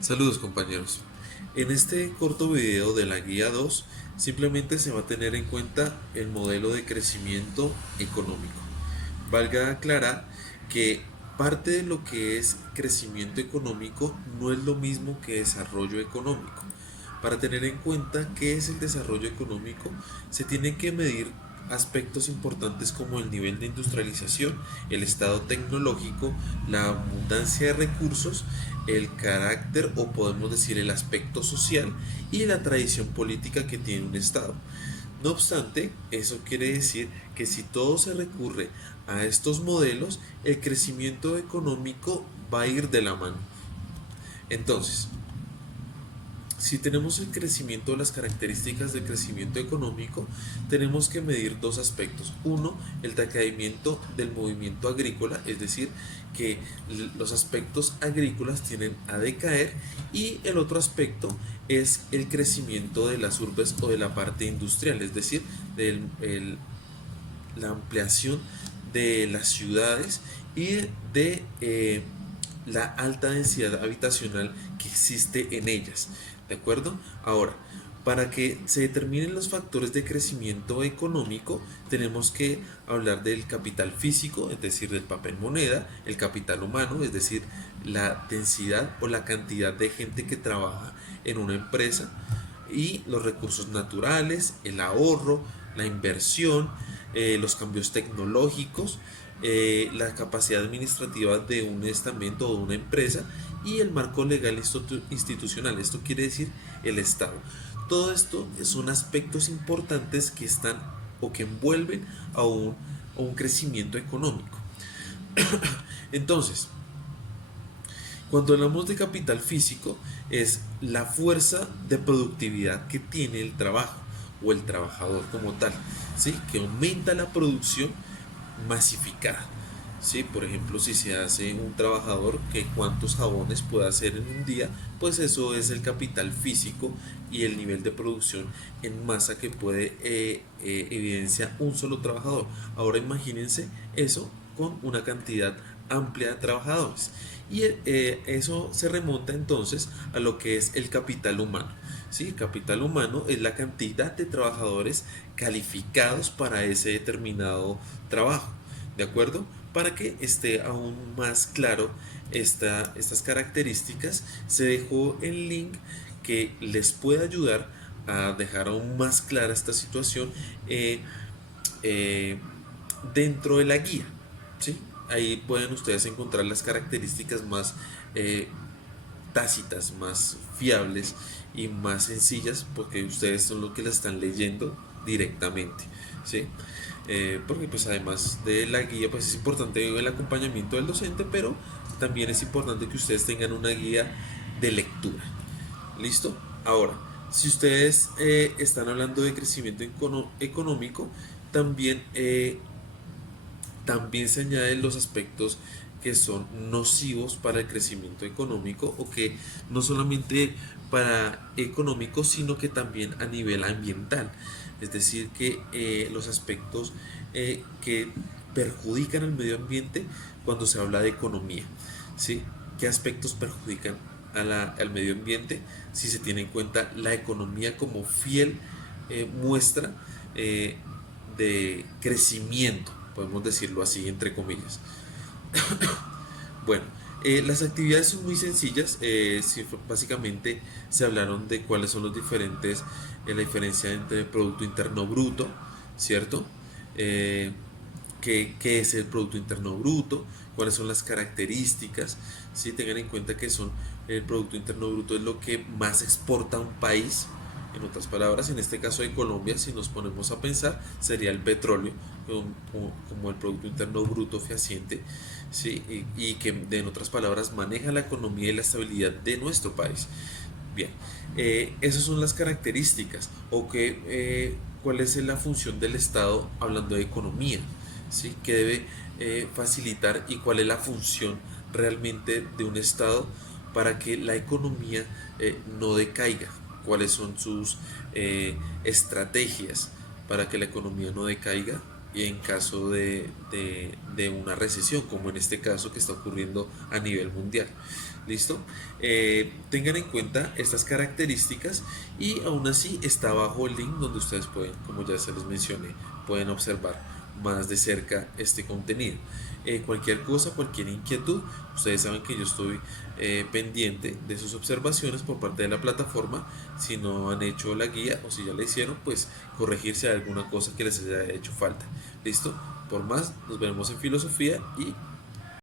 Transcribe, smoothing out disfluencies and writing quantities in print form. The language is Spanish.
Saludos compañeros. En este corto video de la guía 2 simplemente se va a tener en cuenta el modelo de crecimiento económico. Valga aclarar que parte de lo que es crecimiento económico no es lo mismo que desarrollo económico. Para tener en cuenta qué es el desarrollo económico, se tienen que medir aspectos importantes como el nivel de industrialización, el estado tecnológico, la abundancia de recursos, el carácter o podemos decir el aspecto social y la tradición política que tiene un estado. No obstante, eso quiere decir que si todo se recurre a estos modelos, el crecimiento económico va a ir de la mano. Entonces, si tenemos el crecimiento, las características del crecimiento económico, tenemos que medir dos aspectos. Uno, el decaimiento del movimiento agrícola, es decir, que los aspectos agrícolas tienden a decaer, y el otro aspecto es el crecimiento de las urbes o de la parte industrial, es decir, la ampliación de las ciudades y de la alta densidad habitacional que existe en ellas. ¿De acuerdo? Ahora, para que se determinen los factores de crecimiento económico, tenemos que hablar del capital físico, es decir, del papel moneda, el capital humano, es decir, la densidad o la cantidad de gente que trabaja en una empresa, y los recursos naturales, el ahorro, la inversión, los cambios tecnológicos, la capacidad administrativa de un estamento o de una empresa y el marco legal institucional. Esto quiere decir el Estado. Todo esto son aspectos importantes que están o que envuelven a un crecimiento económico. Entonces, cuando hablamos de capital físico, es la fuerza de productividad que tiene el trabajo o el trabajador como tal, ¿sí? Que aumenta la producción masificada. ¿Sí? Por ejemplo, si se hace un trabajador que cuántos jabones puede hacer en un día, pues eso es el capital físico y el nivel de producción en masa que puede evidenciar un solo trabajador. Ahora imagínense eso con una cantidad amplia de trabajadores. Y eso se remonta entonces a lo que es el capital humano. ¿Sí? El capital humano es la cantidad de trabajadores calificados para ese determinado trabajo. ¿De acuerdo? Para que esté aún más claro estas características, se dejó el link que les puede ayudar a dejar aún más clara esta situación eh, dentro de la guía. ¿Sí? Ahí pueden ustedes encontrar las características más eh, tácitas, más fiables y más sencillas, porque ustedes son los que la están leyendo directamente. ¿Sí? Porque pues además de la guía pues es importante el acompañamiento del docente, pero también es importante que ustedes tengan una guía de lectura. ¿Listo? Ahora, si ustedes están hablando de crecimiento económico, también también se añaden los aspectos que son nocivos para el crecimiento económico, o que no solamente para económico, sino que también a nivel ambiental. Es decir, que los aspectos que perjudican al medio ambiente cuando se habla de economía. ¿Sí? ¿Qué aspectos perjudican al medio ambiente? Si se tiene en cuenta la economía como fiel muestra eh, de crecimiento, podemos decirlo así, entre comillas. Bueno, las actividades son muy sencillas. Básicamente se hablaron de cuáles son los diferentes, la diferencia entre el Producto Interno Bruto, ¿cierto? Eh, qué es el Producto Interno Bruto, cuáles son las características. ¿Sí? Tengan en cuenta que el Producto Interno Bruto es lo que más exporta un país. En otras palabras, en este caso de Colombia, si nos ponemos a pensar, sería el petróleo como el Producto Interno Bruto fehaciente, ¿sí? Y que en otras palabras maneja la economía y la estabilidad de nuestro país. Bien, esas son las características, o cuál es la función del Estado hablando de economía, ¿sí? Que debe facilitar, y cuál es la función realmente de un Estado para que la economía no decaiga, cuáles son sus estrategias para que la economía no decaiga y en caso de una recesión, como en este caso que está ocurriendo a nivel mundial. ¿Listo? Tengan en cuenta estas características y aún así está abajo el link donde ustedes pueden, como ya se les mencioné, pueden observar más de cerca este contenido. Cualquier cosa, cualquier inquietud, ustedes saben que yo estoy pendiente de sus observaciones por parte de la plataforma. Si no han hecho la guía o si ya la hicieron, pues corregirse alguna cosa que les haya hecho falta. ¿Listo? Por más, nos veremos en filosofía y